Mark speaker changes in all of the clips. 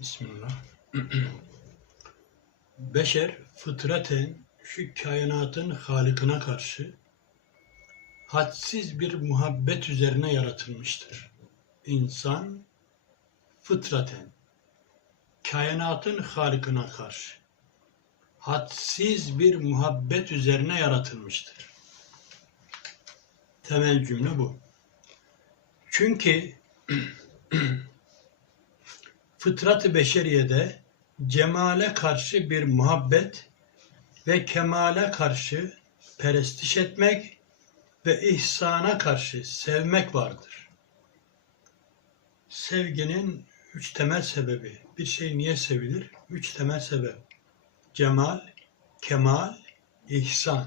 Speaker 1: Bismillah. Beşer fıtraten şu kainatın halikine karşı hadsiz bir muhabbet üzerine yaratılmıştır. İnsan fıtraten kainatın halikine karşı hadsiz bir muhabbet üzerine yaratılmıştır. Temel cümle bu. Çünkü fıtrat-ı beşeriyede cemale karşı bir muhabbet ve kemale karşı perestiş etmek ve ihsana karşı sevmek vardır. Sevginin üç temel sebebi. Bir şey niye sevilir? Üç temel sebep. Cemal, kemal, ihsan.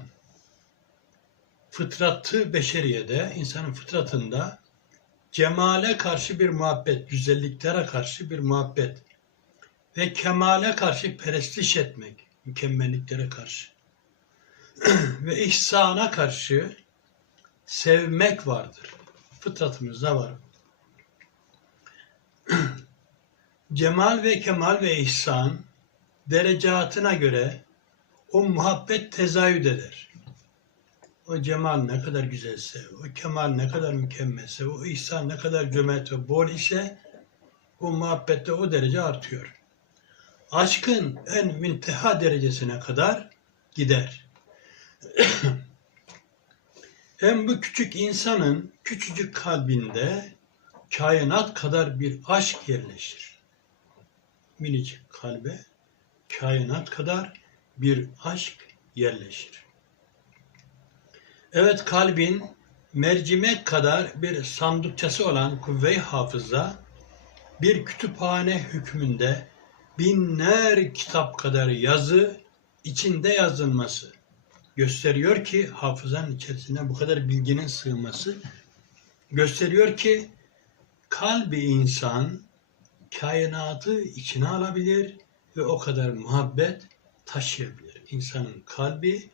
Speaker 1: Fıtratı beşeriyede, insanın fıtratında cemale karşı bir muhabbet, güzelliklere karşı bir muhabbet ve kemale karşı perestiş etmek, mükemmelliklere karşı ve ihsana karşı sevmek vardır. Fıtratımızda var. Cemal ve kemal ve ihsan derecatına göre o muhabbet tezahüd eder. O cemal ne kadar güzelse, o kemal ne kadar mükemmelse, o ihsan ne kadar cömert ve bol ise o muhabbette o derece artıyor. Aşkın en münteha derecesine kadar gider. Hem bu küçük insanın küçücük kalbinde kainat kadar bir aşk yerleşir. Minicik kalbe kainat kadar bir aşk yerleşir. Evet kalbin mercimek kadar bir sandıkçası olan kuvve-i hafıza bir kütüphane hükmünde binler kitap kadar yazı içinde yazılması gösteriyor ki hafızanın içerisine bu kadar bilginin sığması gösteriyor ki kalbi insan kainatı içine alabilir ve o kadar muhabbet taşıyabilir. İnsanın kalbi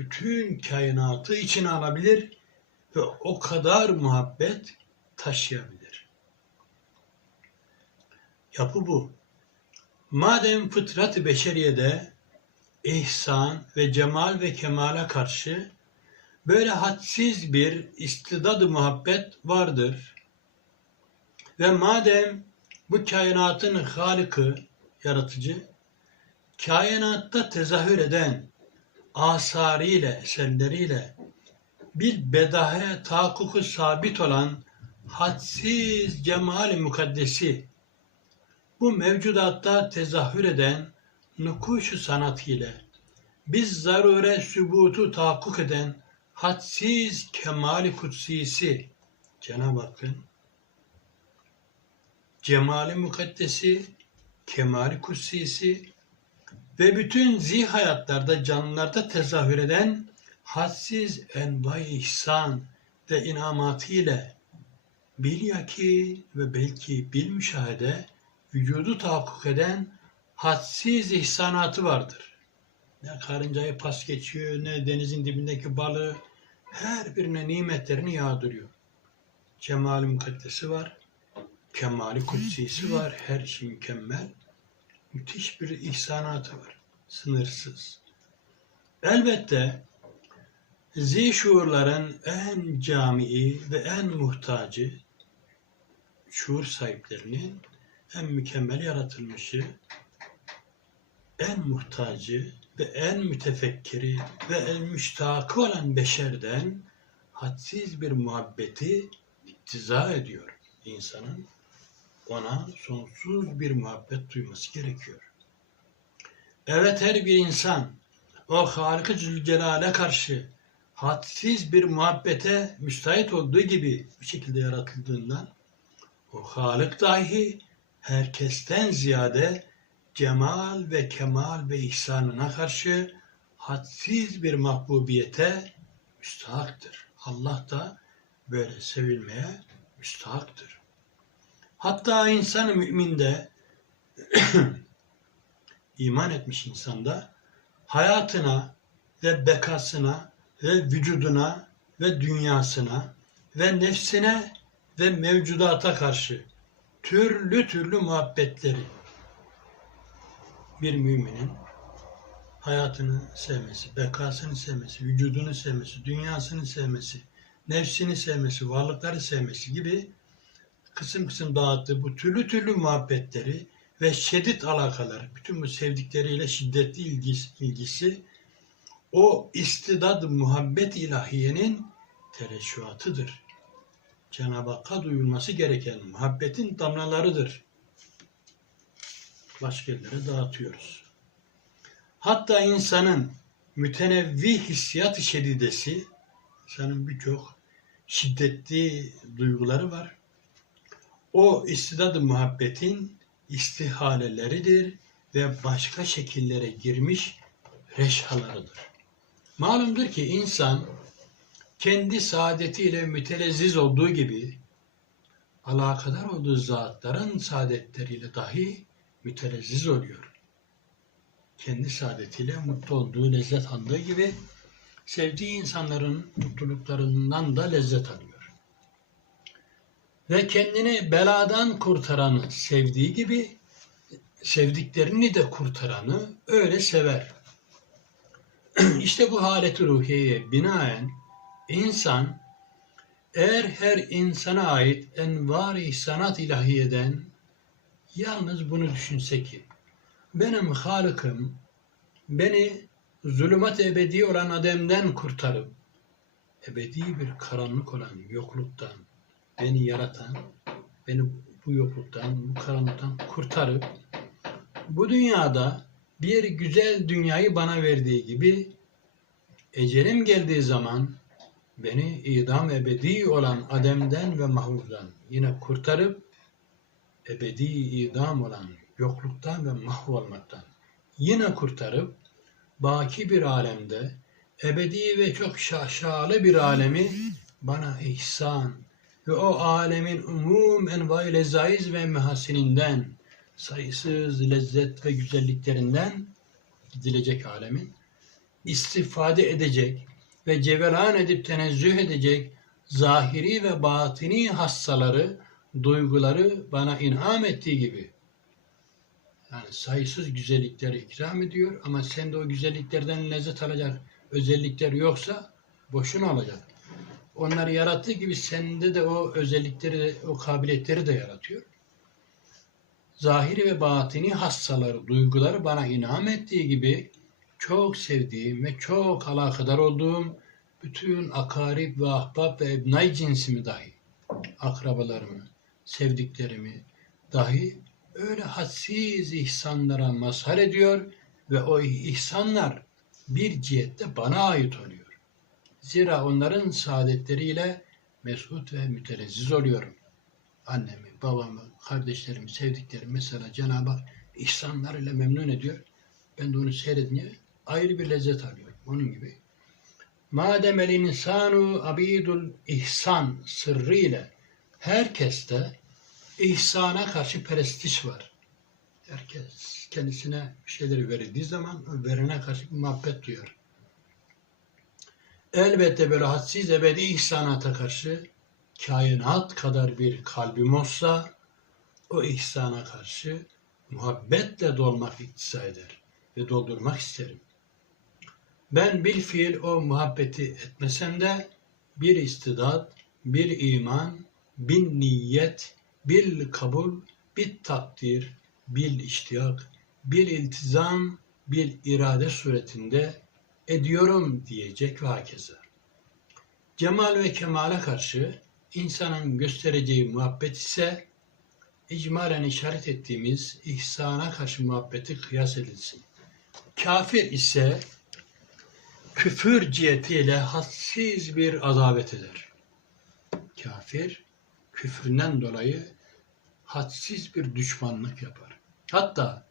Speaker 1: bütün kainatı içine alabilir ve o kadar muhabbet taşıyabilir. Yapı bu. Madem fıtrat-ı beşeriyede ihsan ve cemal ve kemale karşı böyle hadsiz bir istidad-ı muhabbet vardır ve madem bu kainatın halikı, yaratıcı, kainatta tezahür eden asarıyla, eserleriyle bir bedahe tahakkuku sabit olan hadsiz cemal-i mukaddesi bu mevcudatta tezahür eden nukuş sanatıyla biz zarure sübutu tahakkuk eden hadsiz kemali kutsisi Cenab-ı Hakk'ın cemali mukaddesi, kemali kutsisi ve bütün zih hayatlarda, canlılarda tezahür eden hadsiz envai ihsan ve inamatı ile bil yakin ve belki bil müşahede vücudu tahakkuk eden hadsiz ihsanatı vardır. Ne karıncayı pas geçiyor, ne denizin dibindeki balığı, her birine nimetlerini yağdırıyor. Cemali mukaddesi var, kemali kutsisi var, her şey mükemmel. Müthiş bir ihsanatı var, sınırsız. Elbette zişuurların en camii ve en muhtacı şuur sahiplerinin en mükemmel yaratılmışı, en muhtacı ve en mütefekkiri ve en müştakı olan beşerden hadsiz bir muhabbeti iktiza ediyor insanın. Ona sonsuz bir muhabbet duyması gerekiyor. Evet her bir insan o Halık-ı Zülcelal'e karşı hadsiz bir muhabbete müstahit olduğu gibi bir şekilde yaratıldığından o Halık dahi herkesten ziyade cemal ve kemal ve ihsanına karşı hadsiz bir mahbubiyete müstahaktır. Allah da böyle sevilmeye müstahaktır. Hatta insan müminde iman etmiş insanda hayatına ve bekasına ve vücuduna ve dünyasına ve nefsine ve mevcudata karşı türlü türlü muhabbetleri bir müminin hayatını sevmesi, bekasını sevmesi, vücudunu sevmesi, dünyasını sevmesi, nefsini sevmesi, varlıkları sevmesi gibi kısım kısım dağıttığı bu türlü türlü muhabbetleri ve şiddet alakaları, bütün bu sevdikleriyle şiddetli ilgisi, ilgisi o istidad muhabbet ilahiyenin tereşşuatıdır. Cenab-ı Hakk'a duyulması gereken muhabbetin damlalarıdır. Başka dağıtıyoruz. Hatta insanın mütenevvi hissiyat-ı şedidesi, insanın birçok şiddetli duyguları var. O istidad-ı muhabbetin istihaleleridir ve başka şekillere girmiş reşhalarıdır. Malumdur ki insan kendi saadetiyle mütelezziz olduğu gibi alakadar olduğu zatların saadetleriyle dahi mütelezziz oluyor. Kendi saadetiyle mutlu olduğu, lezzet aldığı gibi sevdiği insanların mutluluklarından da lezzet alıyor. Ve kendini beladan kurtaranı sevdiği gibi sevdiklerini de kurtaranı öyle sever. işte bu haleti ruhiyeye binaen insan eğer her insana ait envar ihsanat ilahiyeden yalnız bunu düşünse ki benim Halık'ım beni zulümat ebedi olan Adem'den kurtarıp ebedi bir karanlık olan yokluktan beni yaratan, beni bu yokluktan, bu karanlıktan kurtarıp bu dünyada bir güzel dünyayı bana verdiği gibi ecelim geldiği zaman beni idam ebedi olan Adem'den ve mahvuzdan yine kurtarıp ebedi idam olan yokluktan ve mahvolmaktan yine kurtarıp baki bir alemde ebedi ve çok şaşalı bir alemi bana ihsan ve o alemin umum envai lezaiz ve mehasininden sayısız lezzet ve güzelliklerinden gidilecek alemin istifade edecek ve cevelan edip tenezzüh edecek zahiri ve batini hassaları, duyguları bana inam ettiği gibi yani sayısız güzellikleri ikram ediyor ama sende o güzelliklerden lezzet alacak özellikler yoksa boşuna olacak. Onları yarattığı gibi sende de o özellikleri, o kabiliyetleri de yaratıyor. Zahiri ve batini hassaları, duyguları bana inam ettiği gibi çok sevdiğim ve çok alakadar olduğum bütün akarib ve ahbab ve ebnay cinsimi dahi, akrabalarımı, sevdiklerimi dahi öyle hadsiz ihsanlara mazhar ediyor ve o ihsanlar bir cihette bana ait oluyor. Zira onların saadetleriyle mesut ve mütelezziz oluyorum. Annemi, babamı, kardeşlerimi, sevdiklerimi mesela Cenab-ı Hak ihsanlarıyla memnun ediyor. Ben de onu seyredince ayrı bir lezzet alıyorum. Onun gibi. Madem el insanu abidul ihsan sırrı ile herkeste ihsana karşı perestiş var. Herkes kendisine bir şeyleri verildiği zaman verene karşı bir muhabbet duyuyor. Elbette böyle hadsiz ebedi ihsanata karşı kainat kadar bir kalbim olsa o ihsana karşı muhabbetle dolmak iktiza eder ve doldurmak isterim. Ben bil fiil o muhabbeti etmesem de bir istidat, bir iman, bin niyet, bil kabul, bir takdir, bil iştiyak, bil iltizam, bil irade suretinde ediyorum diyecek ve hakeza. Cemal ve kemale karşı insanın göstereceği muhabbet ise icmalen işaret ettiğimiz ihsana karşı muhabbeti kıyas edilsin. Kafir ise küfür cihetiyle hadsiz bir adavet eder. Kafir küfründen dolayı hadsiz bir düşmanlık yapar. Hatta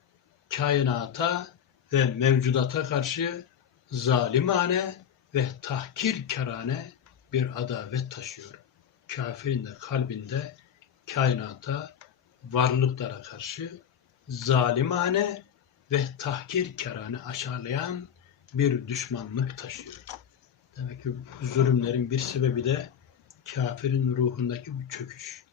Speaker 1: kainata ve mevcudata karşı zalimane ve tahkirkarane bir adavet taşıyor. Kafirin de kalbinde kainata, varlıklara karşı zalimane ve tahkirkarane aşağılayan bir düşmanlık taşıyor. Demek ki zulümlerin bir sebebi de kafirin ruhundaki bu çöküş.